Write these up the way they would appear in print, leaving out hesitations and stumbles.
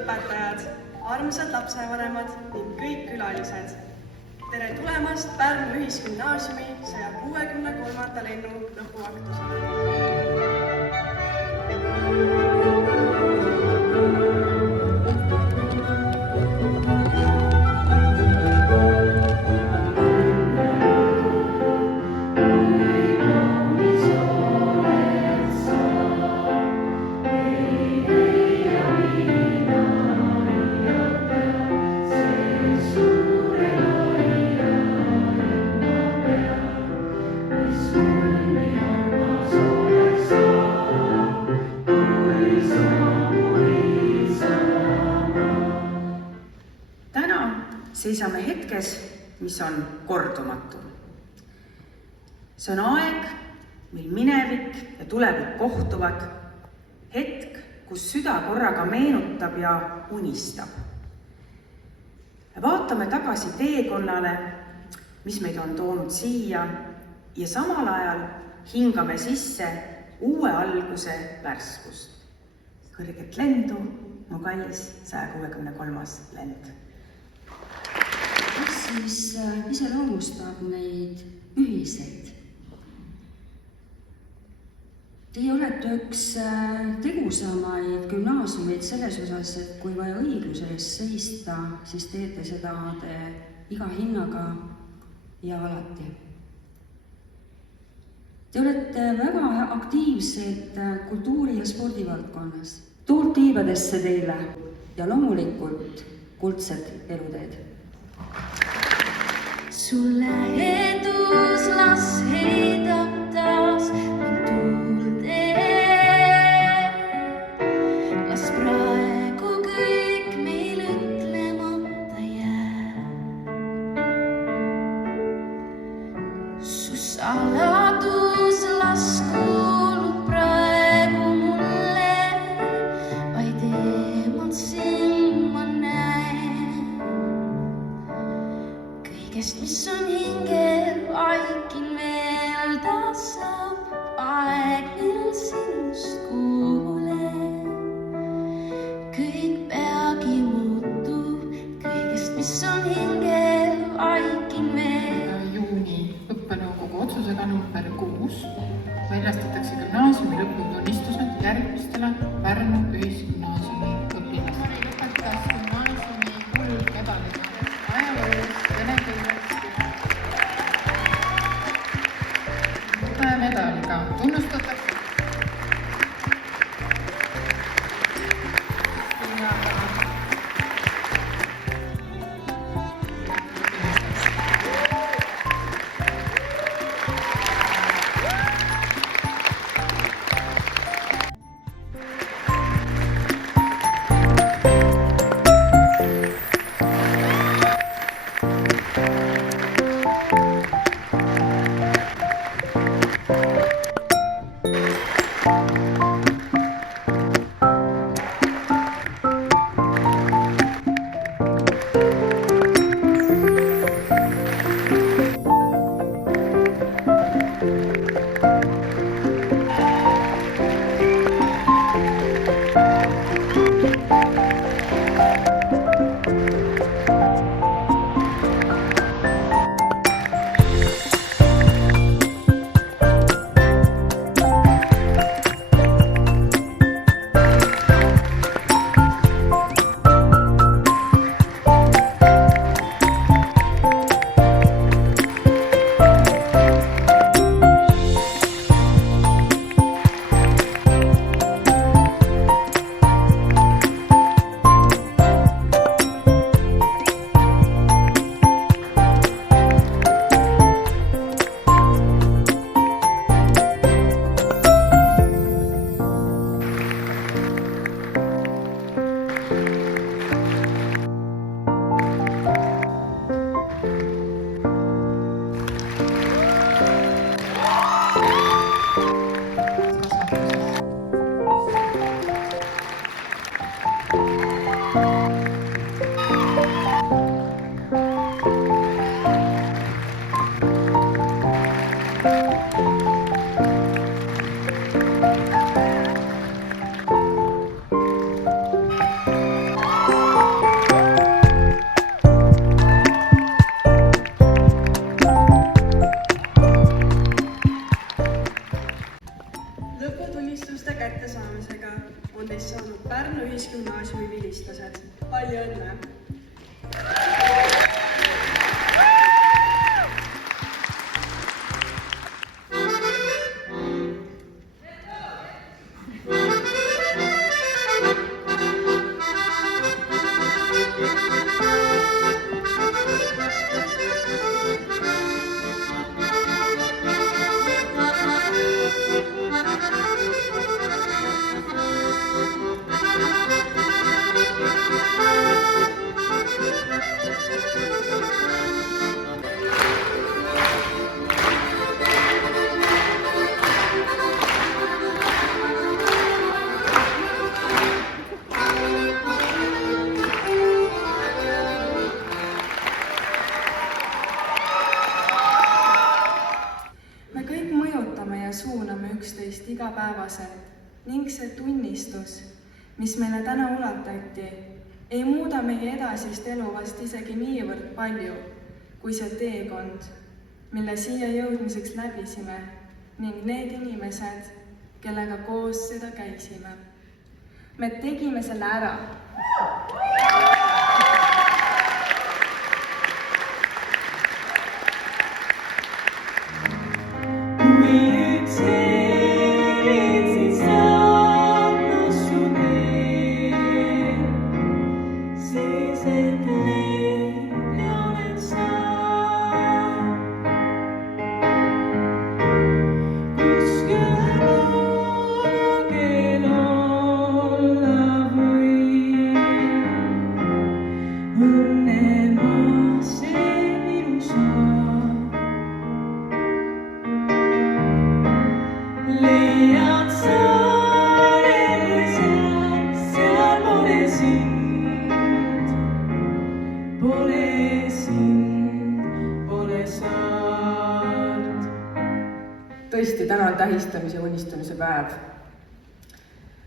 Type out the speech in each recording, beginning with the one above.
õpetajad, armsad lapsevanemad ning kõik külalised. Tere tulemast Pärnu Ühisgümnaasiumi 163. lennu lõpuaktusele. Seisame hetkes, mis on kordumatu. See on aeg, mil minevik ja tulevik kohtuvad, hetk, kus süda korraga meenutab ja unistab. Vaatame tagasi teekonnale, mis meid on toonud siia ja samal ajal hingame sisse uue alguse värskust. Kõrget lendu, mu kallis 163. lend. Kas siis iseloomustab neid ühiseid? Teie olete üks tegusamaid gümnaasiumeid selles osas, et kui vaja õigluse eest seista, siis teete seda te iga hinnaga ja alati. Te olete väga aktiivsed kultuuri- ja spordivaldkonnas. Tuult tiibadesse teile ja loomulikult kuldsed eluteed. Sulle edus las heidab taas mind tuulde. Las praegu kõik meil ütlemata jääb. Su saladus las kuulub praegu mulle, vaid eemalt sind ma näen. Kõigest, mis on hingel, vaikin veel, ta saab aeg veel sinust kuule. Kõik peagi muutub, kõigest, mis on hingel, vaikin veel. Juuni õppenõukogu otsusega number 6 väljastatakse gümnaasiumi lõputunnistused järgmistele Pärnu Ühisgümnaasiumi õpilastele. Mari lõpetas gümnaasiumi kuldmedalid ajaloos, venekeeleks ja medaliga tunnustatakse on teist saanud Pärnu Ühisgümnaasiumi vilistlased. Palju õnne! suuname üksteist igapäevaselt ning see tunnistus, mis meile täna ulatati, ei muuda meie edasist elu vast isegi niivõrd palju, kui see teekond, mille siia jõudmiseks läbisime ning need inimesed, kellega koos seda käisime. Me tegime selle ära. Tõesti, täna on tähistamise unistamise päev.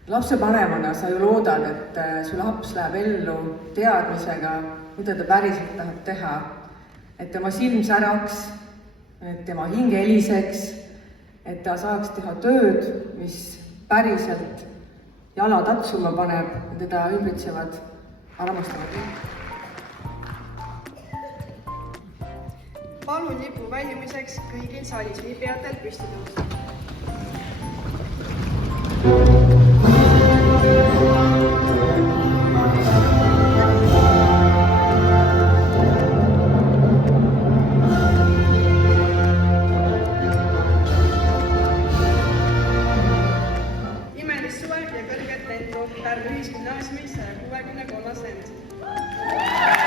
Lapsevanemana sa ju loodad, et su laps läheb ellu teadmisega, mida ta päriselt tahab teha, et tema silm säraks, et tema hing heliseks, et ta saaks teha tööd, mis päriselt jala tatsuma paneb ja teda ümbritsevad armastavad. Palun lipu väljumiseks kõigil saalis viibijatel püsti tõusta. Imelist suve ja kõrget lendu Pärnu Ühisgümnaasiumi 163. lend.